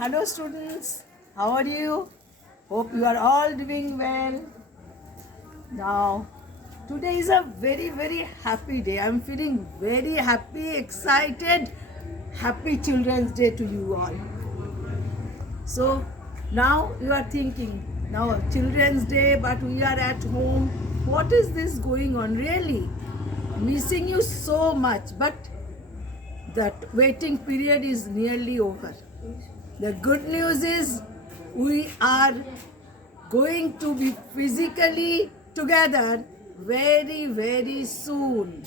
Hello students, how are you? Hope you are all doing well. Now, today is a very happy day. I am feeling very happy, excited. Happy Children's Day to you all. So, now you are thinking, now Children's Day, but we are at home. What is this going on? Really? Missing you so much, but that waiting period is nearly over. The good news is we are going to be physically together very soon.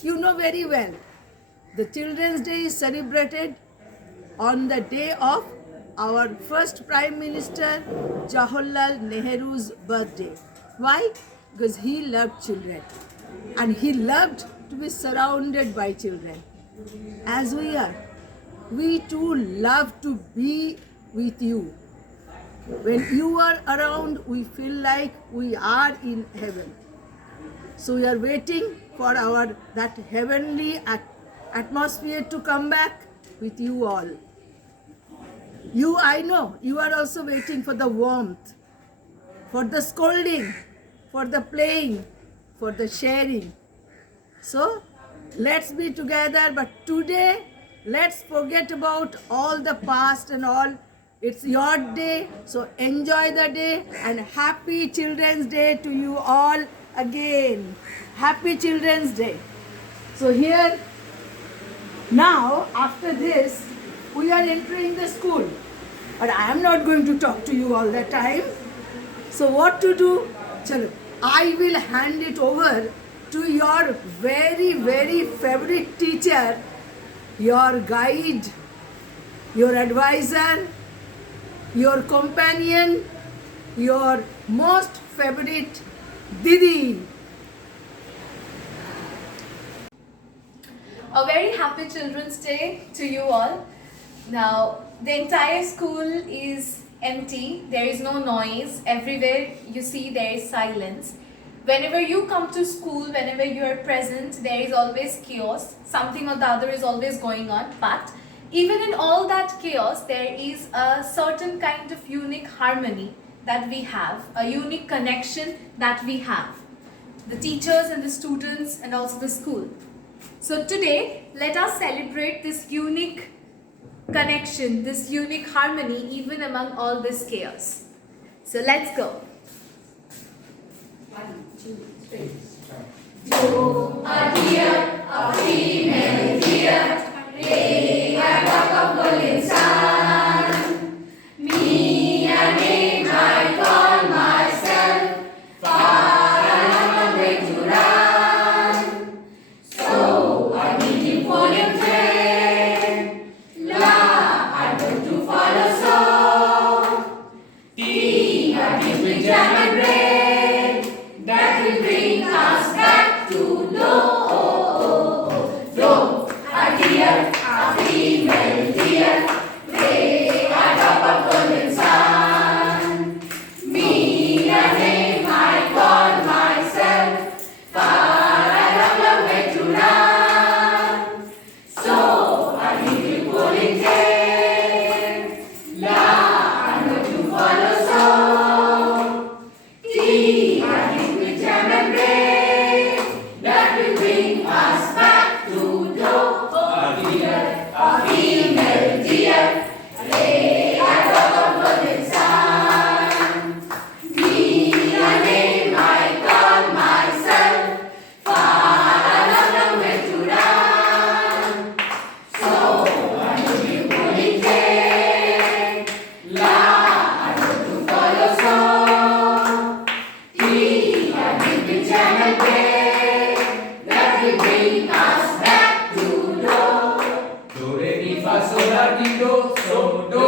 You know very well, the Children's Day is celebrated on the day of our first Prime Minister Jawaharlal Nehru's birthday. Why? Because he loved children and he loved to be surrounded by children. As we are, we too love to be with you. When you are around, we feel like we are in heaven. So we are waiting for that heavenly atmosphere to come back with you all. I know, you are also waiting for the warmth, for the scolding, for the playing, for the sharing. So let's be together, but today let's forget about all the past and all. It's your day, so enjoy the day and happy Children's Day to you all again. Happy Children's Day. So here, now after this, we are entering the school. But I am not going to talk to you all the time. So what to do? Chalo, I will hand it over to your very favorite teacher, your guide, your advisor, your companion, your most favorite Didi. A very happy Children's Day to you all. Now, the entire school is empty. There is no noise. Everywhere you see there is silence. Whenever you come to school, whenever you are present, there is always chaos. Something or the other is always going on. But even in all that chaos, there is a certain kind of unique harmony that we have, a unique connection that we have. The teachers and the students and also the school. So today, let us celebrate this unique connection, this unique harmony even among all this chaos. So let's go. 1, 2, 3. Do a deer, a female deer, lay a rockable insan. Me a name I call myself, far along the way to run. So I need you for your train. La, I'm going to follow so. Tea, a deep with jam and bread, that will bring us back to do. A deer, a female deer, lay a drop of golden sun. Me a name I call myself, far along the way to run. So I need you pulling care. La, I'm going to follow so. Tea, a drink with jam and bread, that will bring us back to do. A female deer, lay a drop of golden sun. Me a name I call myself, far along the way to run. So I need you pulling care. La, I'm going to follow so. Tea, a drink with jam and bread, that will bring us back to do. Do, re, mi, fa, sol, la, ti, do, so, do.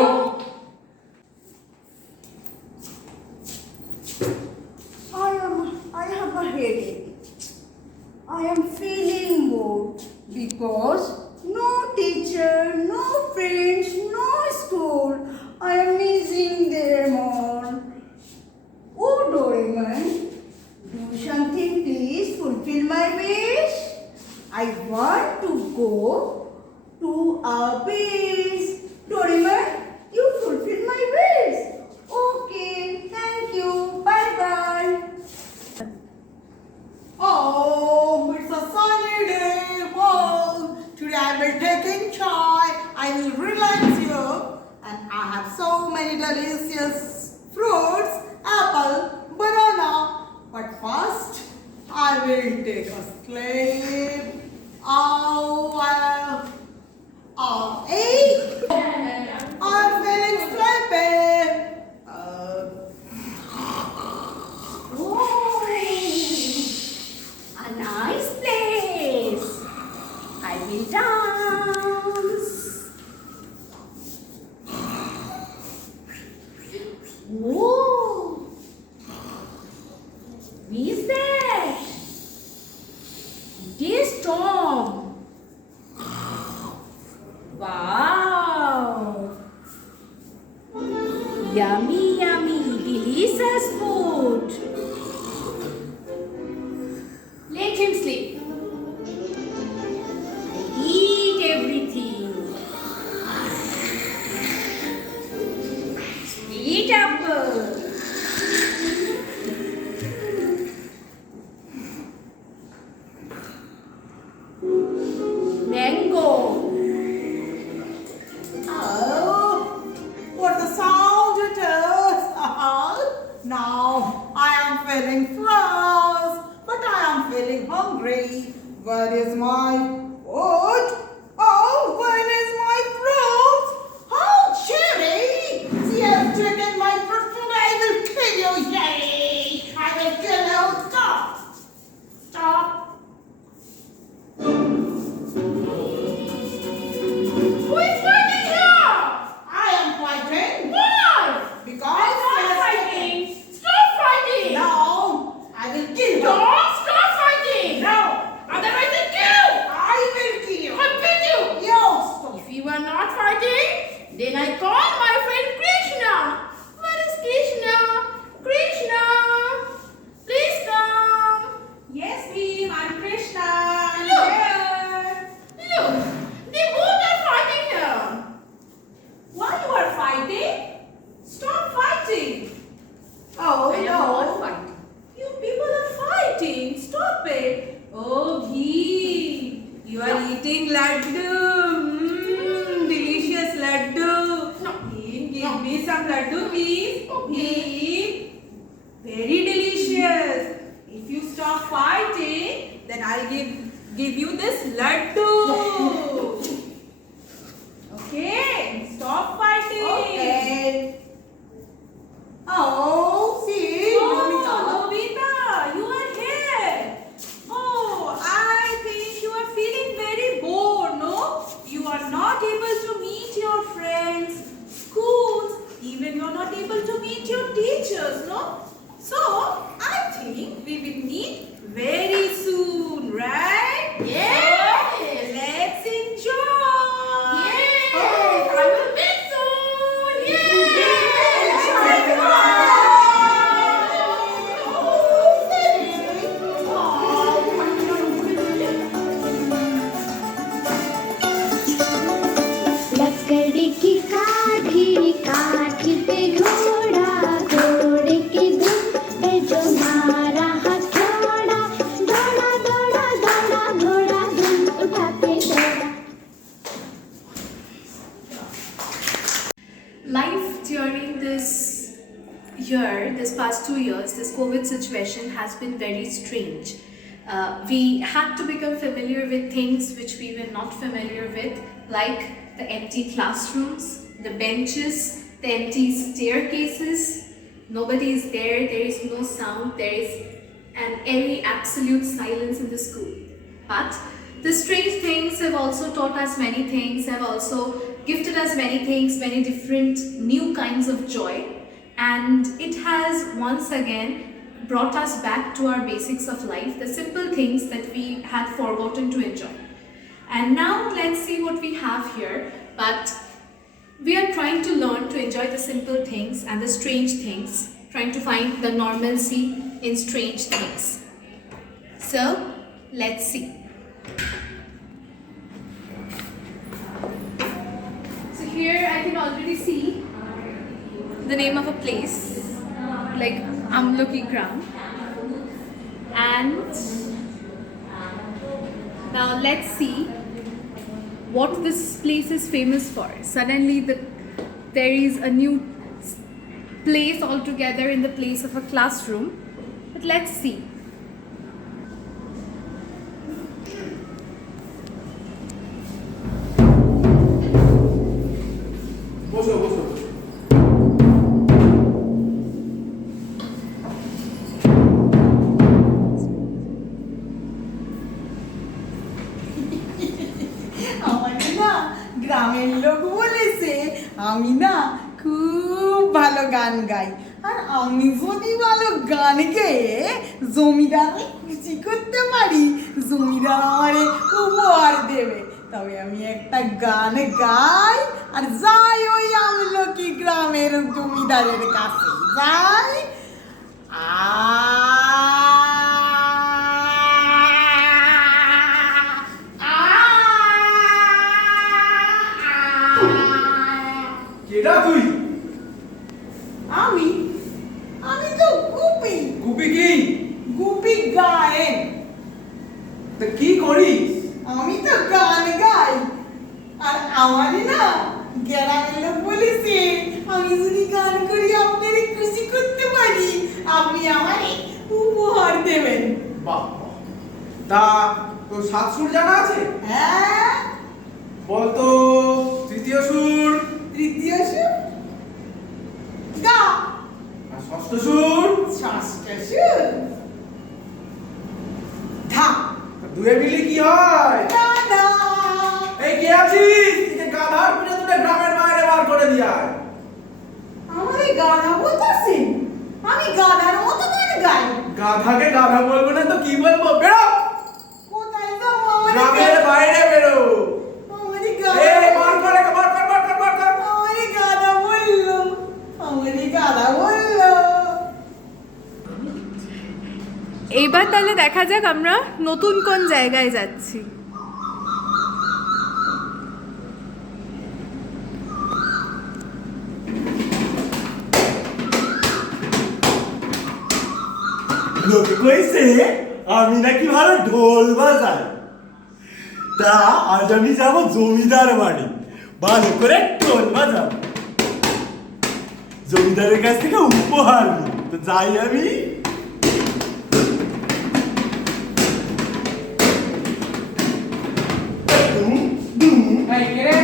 I have a headache. I am feeling bored because no teacher, no friends, no school. I am missing them all. Oh Doraemon, do something please, fulfill my wish. I want to go to a base. Doraemon, you yummy, delicious food. Let him sleep. Eat everything. Sweet apple. Mango. Oh, what the sound it is! Now I am feeling fast, but I am feeling hungry. Where is my food? Oh, where is my fruit? Oh, Cherry! She has taken my fruit and I will kill you, Cherry! I will kill you! Stop! Stop! Who is fighting here? I am fighting Why? because Stop she has fighting. Stop fighting. No, I will kill you. Don't stop fighting. No, Otherwise I kill you. I will kill you. I beat you. You stop. If you are not fighting, then I call my friend Krishna. Where is Krishna? Krishna, please come. Yes, ma'am, I'm Krishna. I'm Look. here. Look, they both are fighting here. Why you are fighting? Stop fighting. Oh, I am no. not fighting. You people are fighting. Stop it. Oh, ghee. You are eating laddu. Delicious laddu. No. Give me some laddu, please. Ghee. Very delicious. If you stop fighting, then I'll give you this laddu. Okay? Stop fighting. Okay. Oh, see, Nobita, you are here. Oh, I think you are feeling very bored, no? You are not able to meet your friends, schools, even you are not able to meet your teachers, no? So, I think we will meet very soon, right? Yes. Let's enjoy. Yes. Oh. I will meet soon. Yes. लकड़ी की काठी काठी पे घोड़ा घोड़े के दुम पे जो मारा हथौड़ा दौड़ा दौड़ा दौड़ा घोड़ा धूम उठाते दौड़ा. Life during this year, this past 2 years, this COVID situation has been very strange. We had to become familiar with things which we were not familiar with, like the empty classrooms, the benches, the empty staircases. Nobody is there, there is no sound, there is an airy absolute silence in the school. But the strange things have also taught us many things, have also gifted us many things, many different new kinds of joy, and it has once again brought us back to our basics of life, the simple things that we had forgotten to enjoy. And now let's see what we have here, but we are trying to learn to enjoy the simple things and the strange things, trying to find the normalcy in strange things. So let's see. So here I can already see the name of a place, like Amloki Gram. And now let's see what this place is famous for. Suddenly there is a new place altogether in the place of a classroom. But let's see. আমাকে না গ্রামের লোক বলেছে আমি না খুব ভালো গান গাই, আর আমি যদি ভালো গান গেয়ে জমিদারে খুশি করতে পারি, জমিদার আমারে উপহার দেবে। তবে আমি একটা গান গাই আর যাই ওই আমলকি গ্রামের জমিদারের কাছে যাই। কেডা তুই? আমি আমি তো গুপি গুপি কি? গুপি গায়েন। তা কি করিস? আমি তো গান গাই আর আমারই না গ্রামের লোক বলেছে আমি যদি গান করি আপনাকে খুশি করতে পারি আপনি আমাকে উপহার দেবেন। বাহ বাহ। তা তোর সাত সুর জানা আছে? হ্যাঁ, বলতো তৃতীয় সুর তৃতীয় সুর গা, আর ষষ্ঠ সুর ষষ্ঠ সুর ধা। দুয়ে মিলে কি হয়? গাধা। এই কে আছিস? একে গাধার পিঠে তুলে গ্রামের বাইরে বার করে দিয়ায়। আমারে গাধা বলতেছেন? আমি গাধার মতো গান গাই। গাধাকে গাধা বলবো না তো কি বলবো? বেরো কোথায় যাবো? আমারে গ্রামের বাইরে বেরো। আমারে এই গাধা বার করে বার কর বার কর বার কর। আমারে গাধা বললো, আমারে গাধা বললো। এইবার তাহলে দেখা যাক আমরা নতুন কোন জায়গায় যাচ্ছি। লোকে কইছে আমি নাকি ভালো ঢোল বাজাই। তা আজ আমি যাব জমিদার বাড়ি, ভালো করে ঢোল বাজাবো, জমিদারের কাছ থেকে উপহার নিই। তো যাই আমি। এই কে রে?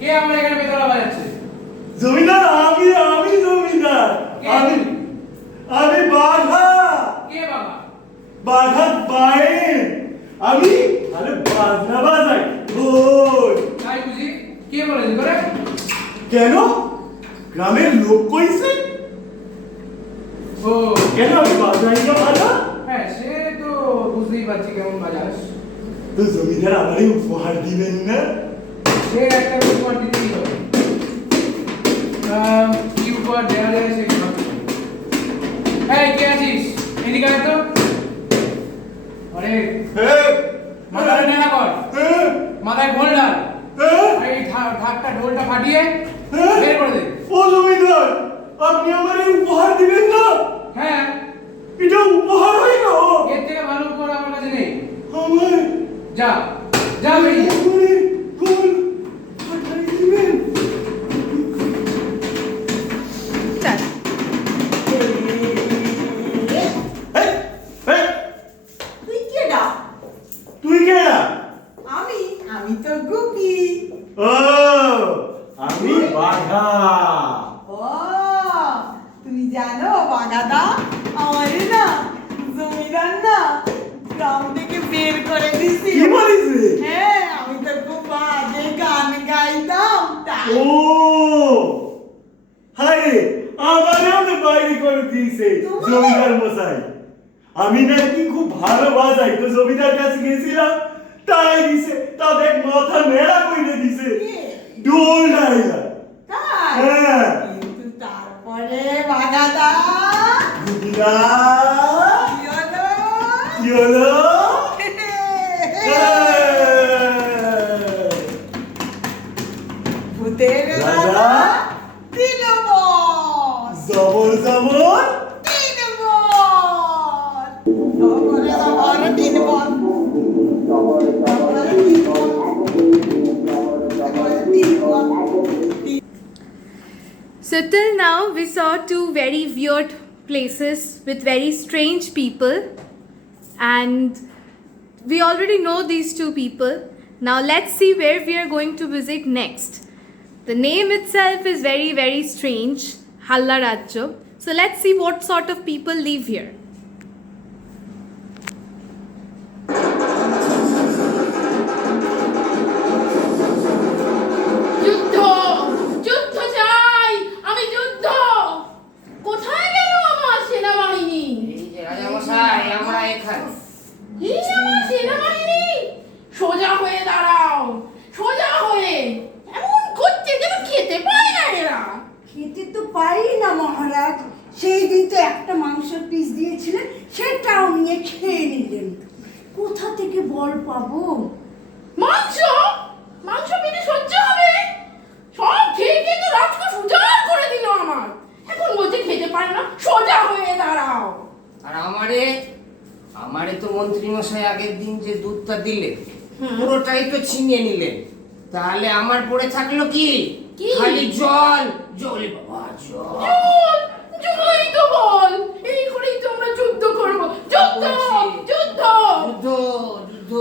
কে আমার এখানে বেতলা বাজাচ্ছে? জমিদার আমি আমি জমিদার কে? আমি আমি বাঘা কে বাবা? বাঘা বাইন। আমি আরে বাজনা বাজাই ঢোল। তাই বুঝি? কে বলেছে করে? কেন গ্রামের লোক কইছে? ও কেন আমি বাজাই না বাজা? হ্যাঁ সে তো বুঝতেই পারছি কেমন বাজাস। তো জমিদার আমারই উপহার দিবেন না? সে একটা উপহার দিতেই হবে। কি উপহার দেওয়া যায় সে ভাবছি। এই কে আছিস? এদিকে আয় তো। আরে মাথায় নেড়া কর, মাথায় ঘোল ঢাল, আর এই ঢাকটা ঢোলটা ফাটিয়ে বের করে দে। ও জমিদার আপনি আমারে উপহার দিবেন না? হ্যাঁ, এটা উপহার হয় না। এর থেকে ভালো উপহার আমার কাছে নেই। আমার যা যা বেরিয়ে। আমারে কোন ফাটাই দিবেন? চল। এই, এই, তুই কেডা? তুই কেডা? আমি তো গুপি। ও আমি বাঘা। ও তুমি জানো বাগাদা আমারে না জমিদার না গ্রাম থেকে বের করে দিছি। কি বলিস রে? হ্যাঁ, আমি তো খুব বাজে গান গাইতাম তাই। ও হায় আমারেও তো বাইরে করে দিয়েছে জমিদার মশাই। আমি নাকি খুব ভালো বাজাই, তো জমিদার কাছে গেছিলাম তাই দিছে। তা দেখ মাথা নেড়া কইরে দিছে ঢোল ডাইলা। তাই? হ্যাঁ। কিন্তু তারপরে বাগাদা গুদিরা কি হলো? কি হলো? ভূতের রাজা দিল বস। জবর জবর তিন বল। জবরে জবর তিন বল। জবরে তিন বল। জবরে তিন বল। So till now we saw two very weird places with very strange people, and we already know these two people. Now let's see where we are going to visit next. The name itself is very very strange, Halla Rajya. So let's see what sort of people live here. যুদ্ধ যুদ্ধ চাই, আমি যুদ্ধ। কোথায় গেল আমার সেনাবাহিনী? এই যে রাজামশাই আমরা এখানে। এই আমার সেনাবাহিনী, সোজা হয়ে দাঁড়াও। সেই দিন তো একটা মাংসের পিস দিয়েছিলেন, সেটাও নিয়ে খেয়ে নিলেন। কোথা থেকে বল পাবো? মাংস মাংস পেলে সহ্য হবে? সব খেয়ে খেয়ে তো রাজকোষ উজাড় করে দিল আমার। এখন বলতে খেতে পারে না, সোজা হয়ে দাঁড়াও। আর আমারে তো মন্ত্রী মশাই আগের দিন যে দুধটা দিলে পুরোটাই তো ছিনিয়ে নিলেন, তাহলে আমার পড়ে থাকলো কি? কি? খালি জল জল বাবা জল। জলই তো বল, এই করেই তো আমরা যুদ্ধ করবো। যুদ্ধ যুদ্ধ যুদ্ধ যুদ্ধ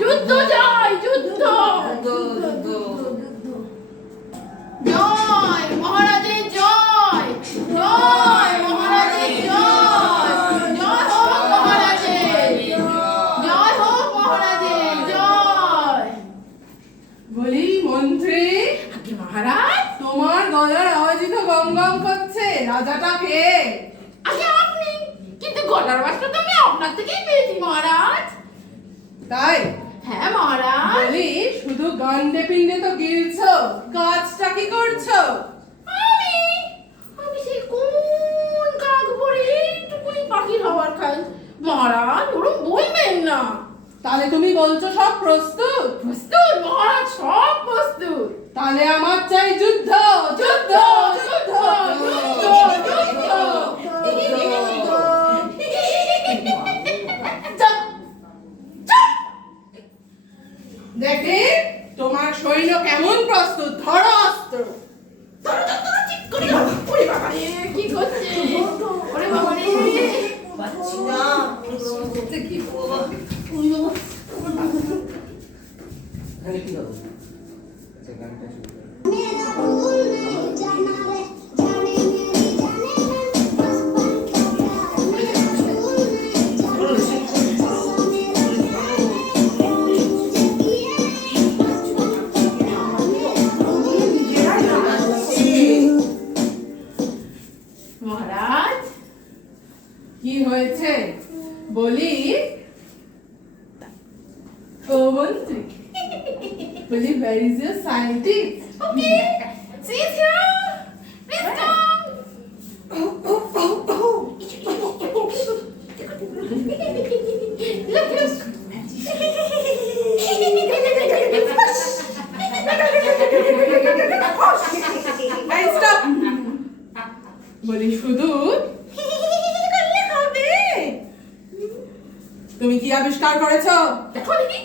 যুদ্ধ চাই, যুদ্ধ যুদ্ধ যুদ্ধ। জয় মহারাজের জয়, জয় মহারাজের জয়, জয় হোক মহারাজের, জয় হোক মহারাজের জয়। বলি মন্ত্রী, আগে মহারাজ, তোমার গলার আওয়াজই তো গম গম করছে। রাজাটা কে? আগে আপনি। কিন্তু গলার আওয়াজটা তো আমি আপনার থেকেই পেয়েছি মহারাজ। তাই হ্যাঁ মহারাজ। বলি, শুধু গান্ডে পিণ্ডে তো গিলছো, কাজটা কি করছো? আমি আমি সেই কোন কাক পরে এইটুকুনি পাখির খাবার খাই মহারাজ, ওরম বলবেন না। তাহলে তুমি বলছো সব প্রস্তুত? প্রস্তুত মহারাজ, সব প্রস্তুত। তাহলে আমার চাই যুদ্ধ যুদ্ধ যুদ্ধ যুদ্ধ যুদ্ধ। দেখি তোমার সৈন্য কেমন প্রস্তুত। ধরো অস্ত্র। কি করছে? ওরে বাবা রে, পাচ্ছি না কি বাবা। তাহলে কি হবে? আচ্ছা, গানটা শুরু করো। मेरा भूल नहीं जाना रे, जाने मेरी जाने मन, बस भूल नहीं जाना रे, मेरा মহারাজ কি হয়েছে বলি? ও মন্ত্রী, বলি where is your scientist? Okay, she's here. Please come. Look, look. এই stop! বলি শুধু করলে হবে। তুমি কি আবিষ্কার করেছো? দেখো দেখি।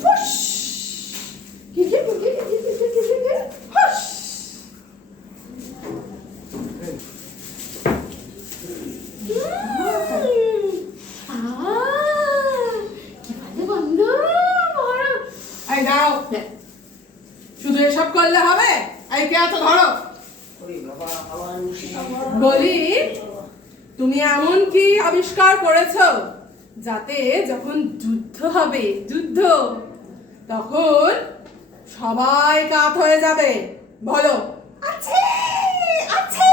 ফুস। ফুস। কি ভালো গন্ধ মহারাজ। এই দাও, শুধু এসব করলে হবে? এই কে আছো ধরো। ওরে বাবা, আমার নিশি। বলি, তুমি এমন কি আবিষ্কার করেছো যাতে যখন যুদ্ধ হবে, যুদ্ধ, তখন সবাই কাত হয়ে যাবে? বলো। আছে আছে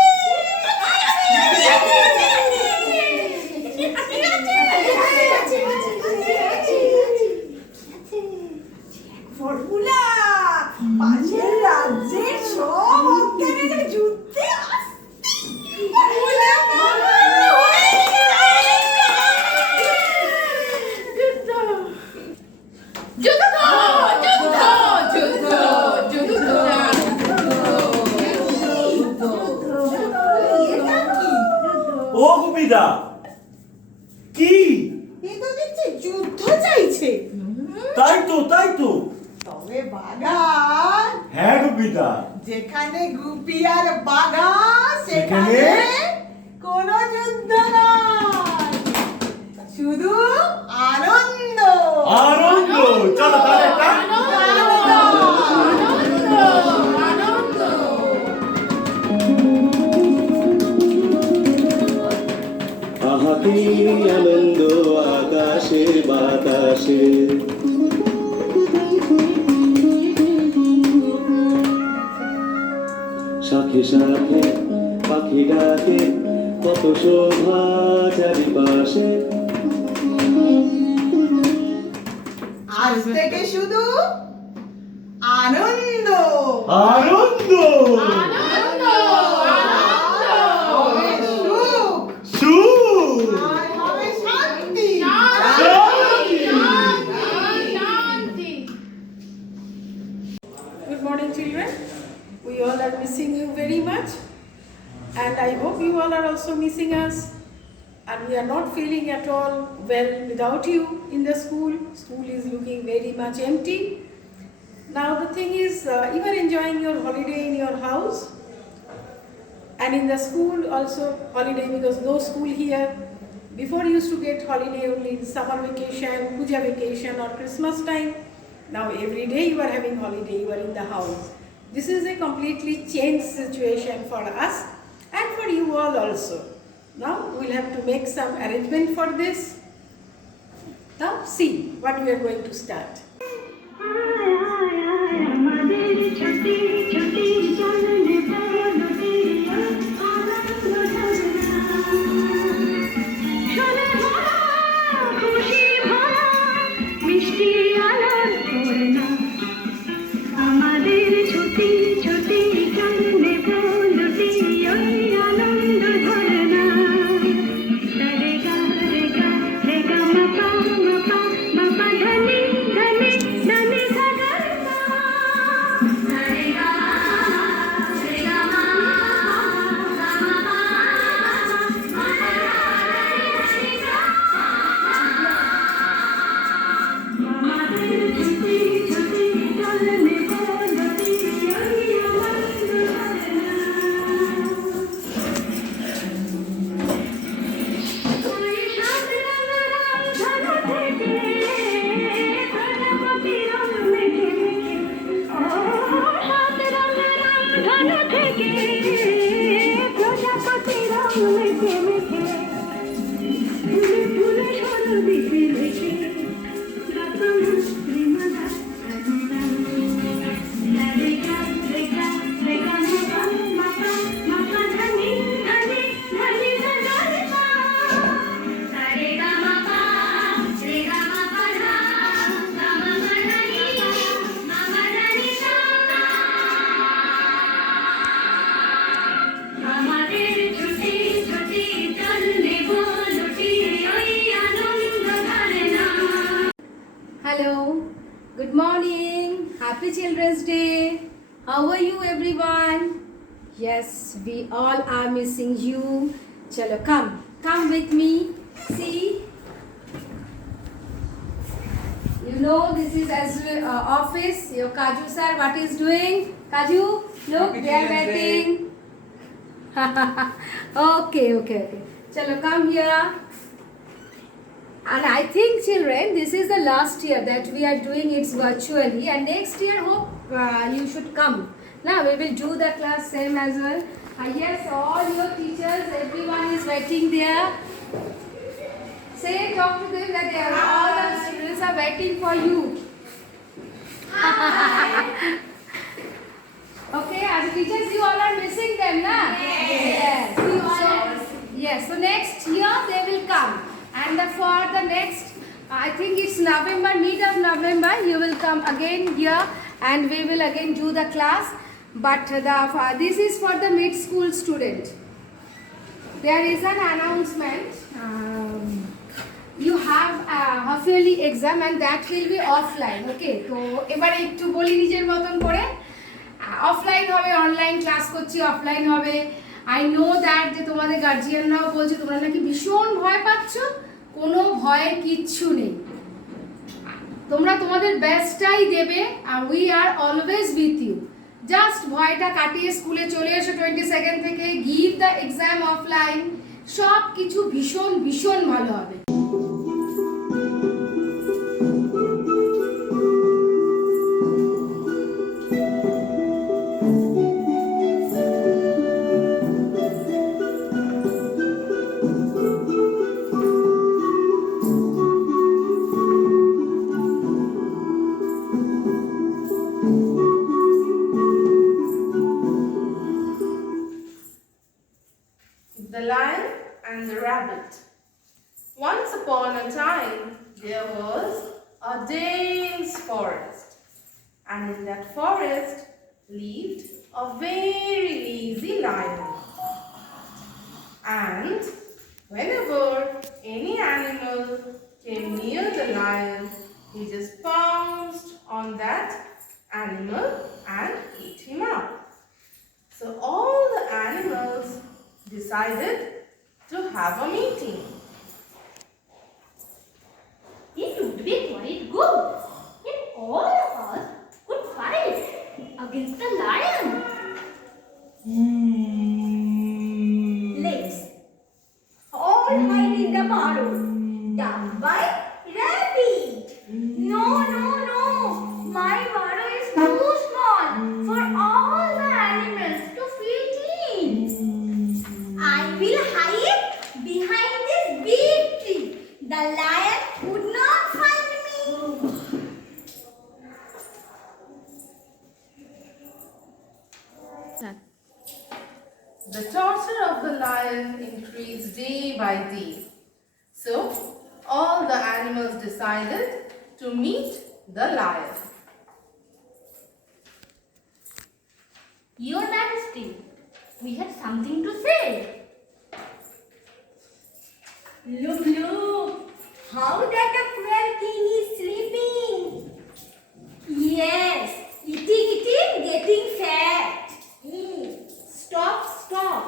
ফর্মুলা পাশের রাজ্যের সব অজ্ঞানীরা যুদ্ধে ও গুপিদা, কি? এ তো দেখছি যুদ্ধ চাইছে। তাই তো। তবে বাগান, হ্যাঁ গুপিদা, যেখানে গুপি আর বাগান সেখানে সেখানে কোনো যুদ্ধ নয়, শুধু আনন্দ। আনন্দ। চলো তাহলে একটা আনন্দ। আহাতি আনন্দ আকাশে বাতাসে, শাখে শাখে পাখি ডাকে, কত শোভা চারিপাশে। আজ থেকে শুধু আনন্দ। আনন্দ। আনন্দ। আনন্দ। you all are also missing us, and we are not feeling at all well without you in the school. School is looking very much empty. Now the thing is, you are enjoying your holiday in your house, and in the school also holiday, because no school here. Before you used to get holiday only in summer vacation, puja vacation or Christmas time. Now every day you are having holiday, you are in the house. This is a completely changed situation for us and for you all also. Now we'll have to make some arrangement for this. Now see what we are going to start. Hello, good morning, happy Children's Day. How are you everyone? Yes, we all are missing you. Chalo, come with me. See, you know this is as office. Your Kaju sir, what is doing? Kaju, look, Happy they are Children's Day. waiting. Okay. Chalo, come here. And I think children, this is the last year that we are doing it virtually, and next year hope you should come. Now we will do the class same as well. Yes, all your teachers, everyone is waiting there. Say, talk to them that they are, all the students are waiting for you. Okay, and teachers, you all are missing them, na? Yes. So next year they will come. And for the next, I think it's November, mid of November, you will come again here and we will again do the class. But this is for the mid-school student. There is an announcement. You have a half-yearly exam and that will be offline. Okay, so এবারে একটু বলি নিজের মতন করে offline হবে, online class করছি, offline হবে। I know that যে তোমাদের গার্জিয়ানরাও বলছে তোমরা নাকি ভীষণ ভয় পাচ্ছ। কোনো ভয়ের কিচ্ছু নেই, তোমরা তোমাদের বেস্টটাই দেবে আর we are always with you. Just ভয়টা কাটিয়ে স্কুলে চলে এসো 22nd থেকে, গিভ দ্য এক্সাম অফলাইন, সব কিছু ভীষণ ভালো হবে। The Lion and the Rabbit. Once upon a time, there was a dense forest, and in that forest lived a very lazy lion. And whenever any animal came near the lion, he just pounced on that animal and ate him up. So all the animals decided to have a meeting. It would be quite good if all of us could fight against the lion. Let's all hide in the burrow done by rabbit. No, no, no. My burrow is too small for all the animals to fit in. I will hide behind this big tree. The lion would not find me. The torture of the lion increased day by day. So, all the animals decided to meet the lion. Your Majesty, we have something to say. Look, look, how that a cruel king is sleeping. Yes, eating, getting fat. Stop, stop.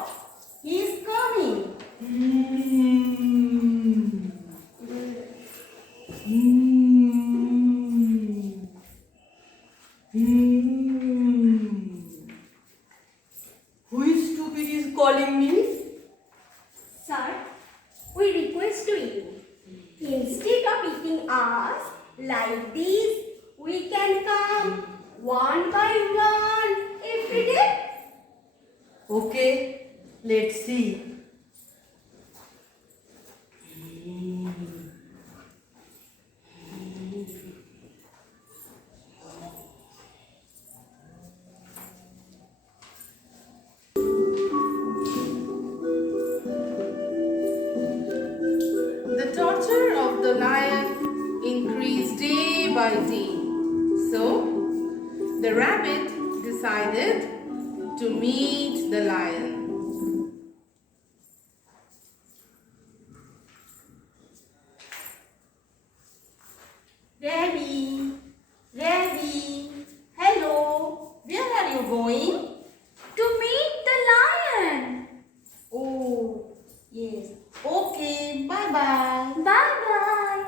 He is coming. Who is stupid is calling me? Sir, we request to you, instead of eating us like this, we can come one by one every day. Okay, let's see. The torture of the lion increased day by day. So, the rabbit decided to meet the lion. Rabbit, Rabbit, hello, where are you going? To meet the lion. Oh, yes. Okay, bye-bye. Bye-bye.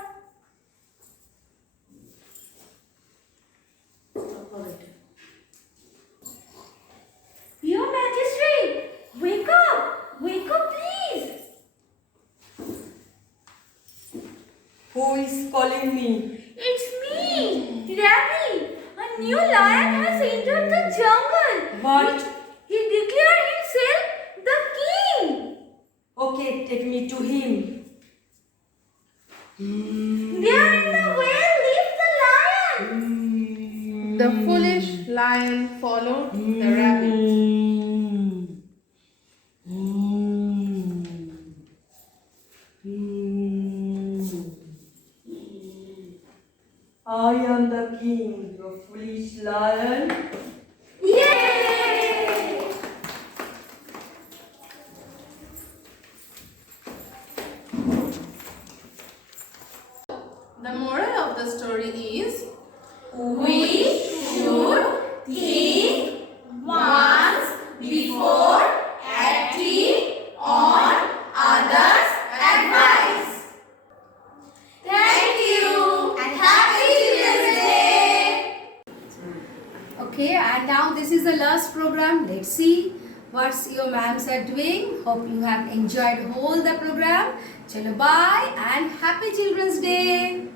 Your Majesty, wake up, please. Who is calling me? It's me, Ravi. A new lion has entered the jungle. What? He declared himself the king. Okay, take me to him. There in the well lives the lion. The foolish lion followed the rabbit. I am the king, you foolish lion. Yay! The moral of the story is We should think once before acting on others' advice. Thank you and happy Children's Day. Okay, and now this is the last program. Let's see what your ma'ams are doing. Hope you have enjoyed whole the program. Chalo, bye and happy Children's Day.